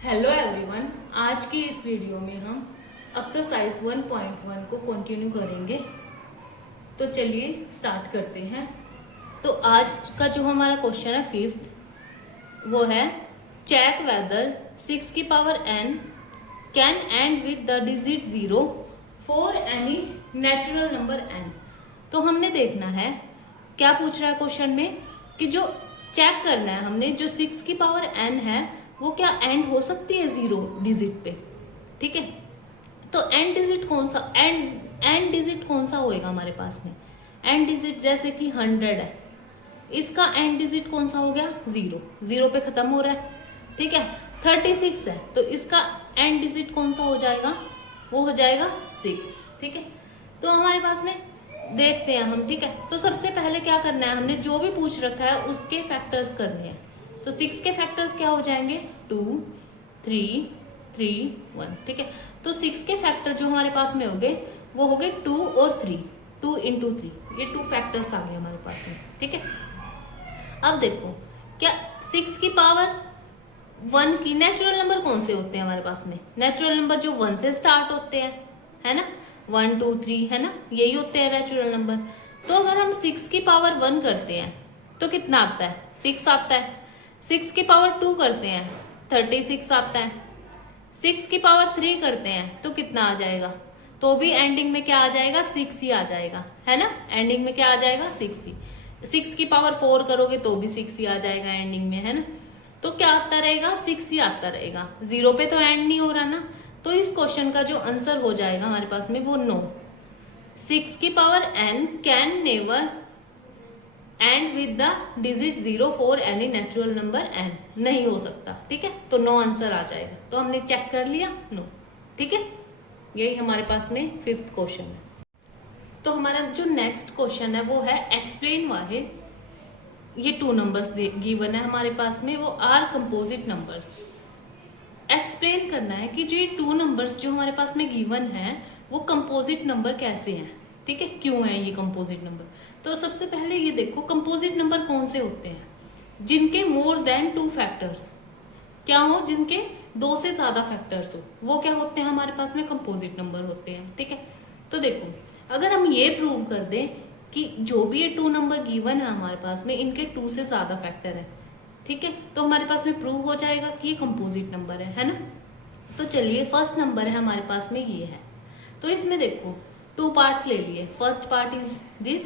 Hello everyone, आज की इस वीडियो में हम एक्सरसाइज 1.1 को कंटिन्यू करेंगे। तो चलिए स्टार्ट करते हैं। तो आज का जो हमारा क्वेश्चन है फिफ्थ, वो है चेक वेदर 6 की power n can and with the digit 0 for any natural number n। तो हमने देखना है क्या पूछ रहा है क्वेश्चन में कि जो चेक करना है हमने, जो 6 की पावर n है वो क्या एंड हो सकती है 0 डिजिट पे। ठीक है, तो एंड डिजिट कौन सा, एंड डिजिट कौन सा होएगा हमारे पास में। एंड डिजिट जैसे कि 100 है, इसका एंड डिजिट कौन सा हो गया 0, 0 पे खत्म हो रहा है। ठीक है, 36 है तो इसका एंड डिजिट कौन सा हो जाएगा, वो हो जाएगा 6। ठीक है, तो हमारे पास में देखते हैं हम। ठीक है, तो सबसे पहले क्या करना है, हमने जो भी पूछ रखा है उसके फैक्टर्स करने हैं। तो 6 के फैक्टर्स क्या हो जाएंगे 2, 3, 3, 1। ठीक है, तो 6 के फैक्टर जो हमारे पास में हो गए वो हो गए 2 और 3, 2 इंटू 3, ये 2 फैक्टर्स आ गए हमारे पास में। ठीक है, अब देखो क्या 6 की पावर 1 की नेचुरल नंबर कौन से होते हैं हमारे पास में। नेचुरल नंबर जो 1 से स्टार्ट होते हैं, है ना, 1, 2, 3, है ना, यही होते हैं नेचुरल नंबर। तो अगर हम 6 की पावर 1 करते हैं तो कितना आता है 6 आता है। 6 की पावर 2 करते हैं 36 आता है। 6 की पावर 3 करते हैं तो कितना आ जाएगा, तो भी एंडिंग में क्या आ जाएगा 6 ही आ जाएगा, है ना, एंडिंग में क्या आ जाएगा 6 ही। 6 की पावर 4 करोगे तो भी 6 ही आ जाएगा एंडिंग में, है ना। तो क्या आता रहेगा 6 ही आता रहेगा, 0 पे तो एंड नहीं हो रहा ना। तो इस क्वेश्चन का जो आंसर हो जाएगा हमारे पास में वो नो। 6 की power n can never and with the digit 0 for any natural number n, नहीं हो सकता। ठीक है, तो नो आंसर आ जाएगा। तो हमने चेक कर लिया नो। ठीक है, यही हमारे पास में फिफ्थ क्वेश्चन है। तो हमारा जो नेक्स्ट क्वेश्चन है वो है एक्सप्लेन वाई, ये 2 नंबर्स गिवन है हमारे पास में, वो आर कंपोजिट नंबर्स। एक्सप्लेन करना है कि जो ये 2 नंबर्स जो हमारे पास में गिवन है वो कंपोजिट नंबर कैसे हैं। ठीक है, क्यों है ये कंपोजिट नंबर। तो सबसे पहले ये देखो कंपोजिट नंबर कौन से होते हैं, जिनके मोर देन 2 फैक्टर्स क्या हो, जिनके 2 से ज्यादा फैक्टर्स हो, वो क्या होते हैं हमारे पास में कंपोजिट नंबर होते हैं। ठीक है, तो देखो अगर हम ये प्रूव कर दें कि जो भी ये 2 नंबर गिवन है हमारे पास में इनके 2 से ज्यादा फैक्टर है, ठीक है, तो हमारे पास में प्रूव हो जाएगा कि ये कंपोजिट नंबर है ना। तो चलिए फर्स्ट नंबर है हमारे पास में ये है। तो इसमें देखो 2 पार्ट्स ले लिए, first part is this,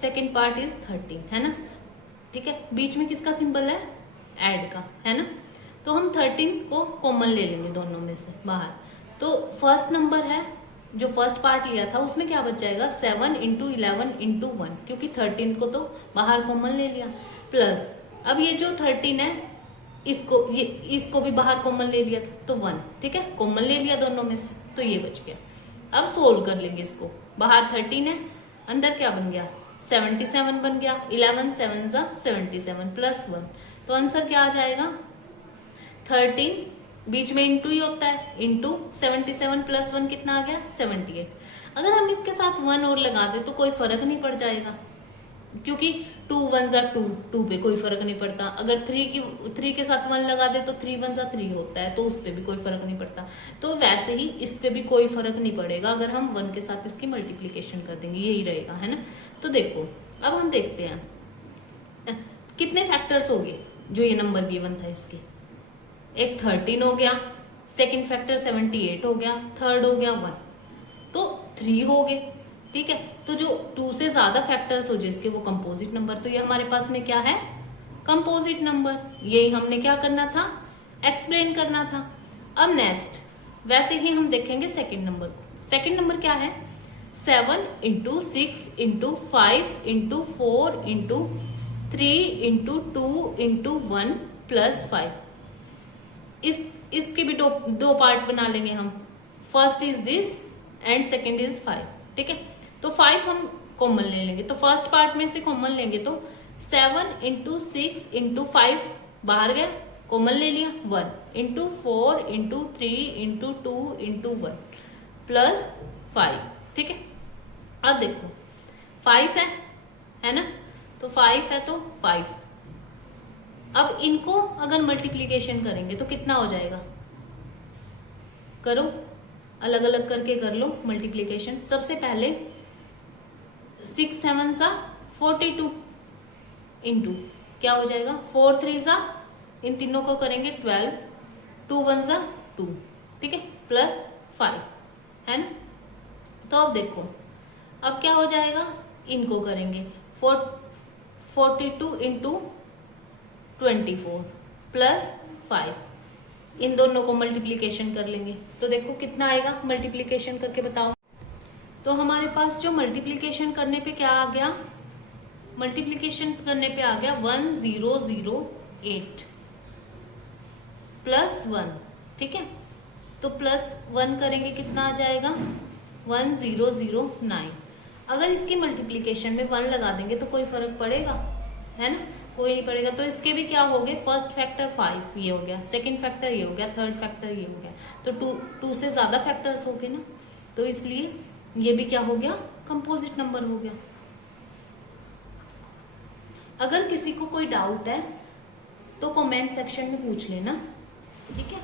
second part is 13, है ना। ठीक है, बीच में किसका सिंबल है ऐड का, है ना। तो हम 13 को कॉमन ले लेंगे दोनों में से बाहर। तो फर्स्ट नंबर है जो फर्स्ट पार्ट लिया था उसमें क्या बच जाएगा 7 इंटू 11 इंटू 1, क्योंकि 13 को तो बाहर कॉमन ले लिया। प्लस अब ये जो 13 है इसको भी बाहर कॉमन ले लिया था तो 1। ठीक है, कॉमन ले लिया दोनों में से तो ये बच गया। अब सोल्व कर लेंगे इसको, बाहर 13 है अंदर क्या बन गया 77 बन गया, 11 7 जा 77 प्लस 1, तो आंसर क्या आ जाएगा 13, बीच में इंटू ही होता है, इंटू 77 प्लस 1 कितना आ गया 78। अगर हम इसके साथ 1 और लगा दे तो कोई फर्क नहीं पड़ जाएगा, क्योंकि 2 1 जा 2, 2 पे कोई फर्क नहीं पड़ता। अगर 3 के साथ 1 लगा दे तो 3 1 जा 3 होता है, तो उस पर भी कोई फर्क नहीं पड़ता। तो वैसे ही इस पे भी कोई फर्क नहीं पड़ेगा अगर हम 1 के साथ इसकी मल्टीप्लीकेशन कर देंगे, यही रहेगा, है ना। तो देखो अब हम देखते हैं कितने फैक्टर्स हो गए जो ये नंबर गिवन था इसके। एक 13 हो गया, सेकंड फैक्टर 78 हो गया, थर्ड हो गया 1, तो 3 हो गए। ठीक है, तो जो 2 से ज्यादा फैक्टर्स हो जिसके वो कंपोजिट नंबर, तो ये हमारे पास में क्या है कंपोजिट नंबर। यही हमने क्या करना था एक्सप्लेन करना था। अब नेक्स्ट वैसे ही हम देखेंगे सेकंड नंबर को। सेकंड नंबर क्या है 7 into 6 into 5 into 4 into 3 into 2 into 1 plus 5। इसके भी दो पार्ट बना लेंगे हम, first is this and second is 5। ठीक है, तो 5 हम कॉमन ले लेंगे, तो फर्स्ट पार्ट में से कॉमन लेंगे तो 7 इंटू 6 इंटू 5 बाहर गया कॉमन ले लिया, 1 into 4 into 3 into 2 into 1 plus 5। ठीक है, अब देखो 5 है ना, तो 5 है तो 5 अब इनको अगर मल्टीप्लीकेशन करेंगे तो कितना हो जाएगा, करो अलग अलग करके कर लो मल्टीप्लीकेशन। सबसे पहले 6 7 सा 42 इंटू क्या हो जाएगा 4 3 सा, इन तीनों को करेंगे 12, 2 1 सा 2, ठीक है, प्लस 5 है ना। तो अब देखो अब क्या हो जाएगा, इनको करेंगे 42 इंटू 24 प्लस 5, इन दोनों को मल्टीप्लीकेशन कर लेंगे तो देखो कितना आएगा, मल्टीप्लीकेशन करके बताओ। तो हमारे पास जो मल्टीप्लीकेशन करने पे क्या आ गया, मल्टीप्लीकेशन करने पे आ गया 1008 प्लस 1, ठीक है। तो प्लस 1 करेंगे कितना आ जाएगा 1009। अगर इसकी मल्टीप्लीकेशन में 1 लगा देंगे तो कोई फर्क पड़ेगा, है ना, कोई नहीं पड़ेगा। तो इसके भी क्या हो गए, फर्स्ट फैक्टर 5 ये हो गया, सेकंड फैक्टर ये हो गया, थर्ड फैक्टर ये हो गया, तो 2 से ज़्यादा फैक्टर्स हो गए ना, तो इसलिए ये भी क्या हो गया, कंपोजिट नंबर हो गया। अगर किसी को कोई डाउट है तो कमेंट सेक्शन में पूछ लेना, ठीक है।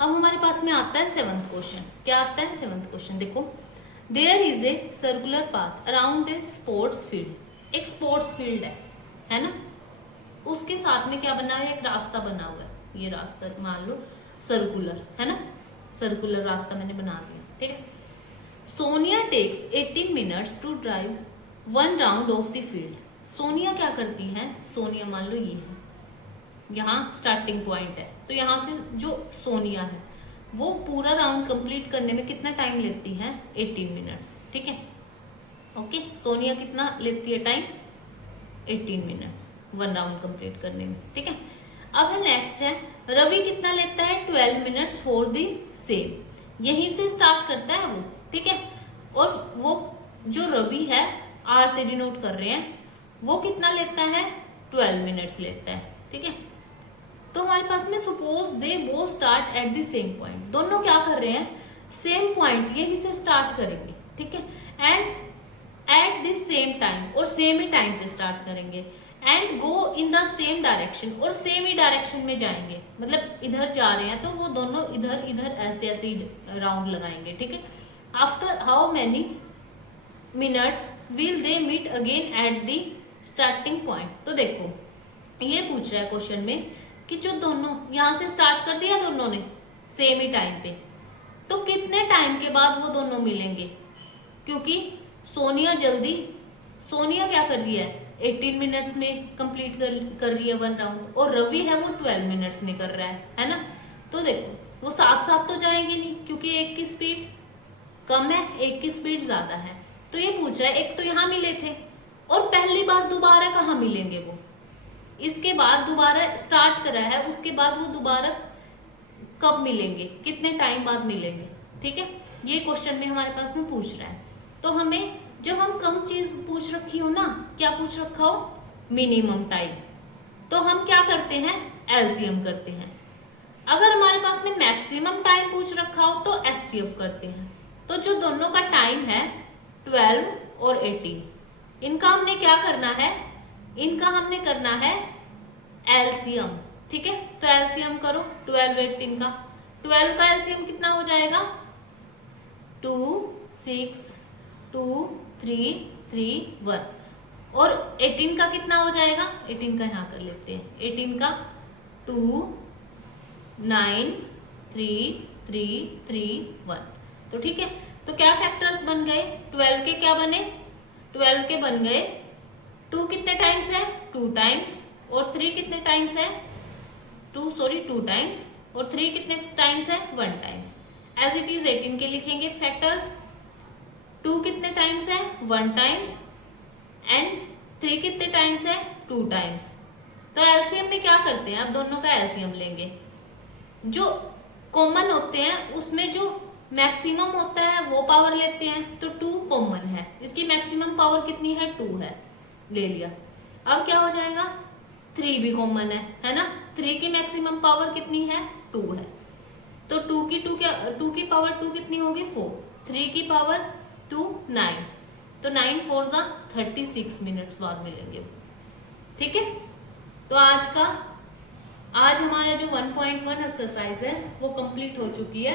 अब हमारे पास में आता है 7th क्वेश्चन। क्या आता है 7th क्वेश्चन, देखो there is a circular path around a sports field. एक स्पोर्ट्स फील्ड है ना, उसके साथ में क्या बना है, एक रास्ता बना हुआ है। ये रास्ता मान लो सर्कुलर है ना, सर्कुलर रास्ता मैंने बना दिया, ठीक है। Sonia takes 18 minutes to drive 1 round of the field. Sonia क्या करती है, सोनिया मान लो ये है, यहाँ स्टार्टिंग पॉइंट है, तो यहाँ से जो सोनिया है वो पूरा राउंड कंप्लीट करने में कितना टाइम लेती है, 18 मिनट्स, ठीक है। ओके, सोनिया कितना लेती है टाइम, 18 मिनट्स 1 राउंड कंप्लीट करने में, ठीक है। अब है नेक्स्ट है रवि कितना लेता है, 12 मिनट्स फॉर द सेम। यहीं से स्टार्ट करता है वो, ठीक है। और वो जो रवि है, आर से डिनोट कर रहे हैं, वो कितना लेता है, 12 मिनट्स लेता है, ठीक है। तो हमारे पास में suppose they both start at the same point, दोनों क्या कर रहे हैं, सेम पॉइंट यहीं से स्टार्ट करेंगे, ठीक है, and at the same time, और सेम ही टाइम पे स्टार्ट करेंगे, and go in the same direction, और सेम ही डायरेक्शन में जाएंगे, मतलब इधर जा रहे हैं तो वो दोनों इधर इधर ऐसे ऐसे ही राउंड लगाएंगे, ठीक है। After how many minutes will they meet again at the starting point. तो देखो ये पूछ रहा है क्वेश्चन में कि जो दोनों यहाँ से स्टार्ट कर दिया दोनों ने सेम ही टाइम पे, तो कितने टाइम के बाद वो दोनों मिलेंगे, क्योंकि सोनिया क्या कर रही है, 18 मिनट्स में कंप्लीट कर रही है 1 राउंड, और रवि है वो 12 मिनट्स में कर रहा है ना। तो देखो वो साथ साथ तो जाएंगे नहीं, क्योंकि एक की स्पीड कम है, एक की स्पीड ज्यादा है। तो ये पूछ रहा है, एक तो यहाँ मिले थे और पहली बार दोबारा कहाँ मिलेंगे वो, इसके बाद दोबारा स्टार्ट करा है, उसके बाद वो दोबारा कब मिलेंगे, कितने टाइम बाद मिलेंगे, ठीक है। ये क्वेश्चन में हमारे पास में पूछ रहा है। तो हमें जब हम कम चीज पूछ रखी हो ना, क्या पूछ रखा हो, मिनिमम टाइम, तो हम क्या करते हैं, एलसीएम करते हैं। अगर हमारे पास में मैक्सिमम टाइम पूछ रखा हो तो एचसीएफ करते हैं। तो जो दोनों का टाइम है 12 और 18, इनका हमने क्या करना है, इनका हमने करना है एलसीएम, ठीक है। तो एलसीएम करो 12 18 का, 12 का एलसीएम कितना हो जाएगा, 2 6 2 3 3 1, और 18 का कितना हो जाएगा, 18 का यहाँ कर लेते हैं, 18 का 2 9 3 3 3 1। तो ठीक है, तो क्या फैक्टर्स बन गए, 12 के क्या बने, 12 के बन गए 2 कितने टाइम्स है, 2 टाइम्स, और 3 कितने टाइम्स है, 2 टाइम्स, और 3 कितने टाइम्स है, 1 टाइम्स। एज इट इज 18 के लिखेंगे फैक्टर्स, 2 कितने टाइम्स है, 1 टाइम्स, एंड 3 कितने टाइम्स है, 2 टाइम्स। तो एलसीएम में क्या करते हैं, अब दोनों का एलसीएम लेंगे, जो कॉमन होते हैं उसमें जो मैक्सिमम होता है वो पावर लेते हैं, तो 2 कॉमन है, इसकी मैक्सिमम पावर कितनी है, 2 है, ले लिया। अब क्या हो जाएगा, 3 भी कॉमन है ना, 3 की मैक्सिमम पावर कितनी है, 2 है, तो 2 की पावर 2 कितनी होगी, 4, 3 की पावर 2 9, तो 9 4 36 मिनट्स बाद मिलेंगे, ठीक है। तो आज का आज हमारा जो 1.1 एक्सरसाइज है वो कंप्लीट हो चुकी है।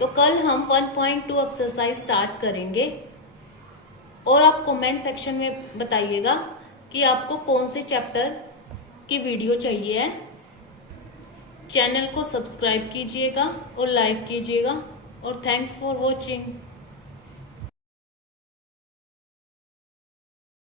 तो कल हम 1.2 एक्सरसाइज स्टार्ट करेंगे और आप कमेंट सेक्शन में बताइएगा कि आपको कौन से चैप्टर की वीडियो चाहिए है। चैनल को सब्सक्राइब कीजिएगा और लाइक कीजिएगा और थैंक्स फॉर वॉचिंग।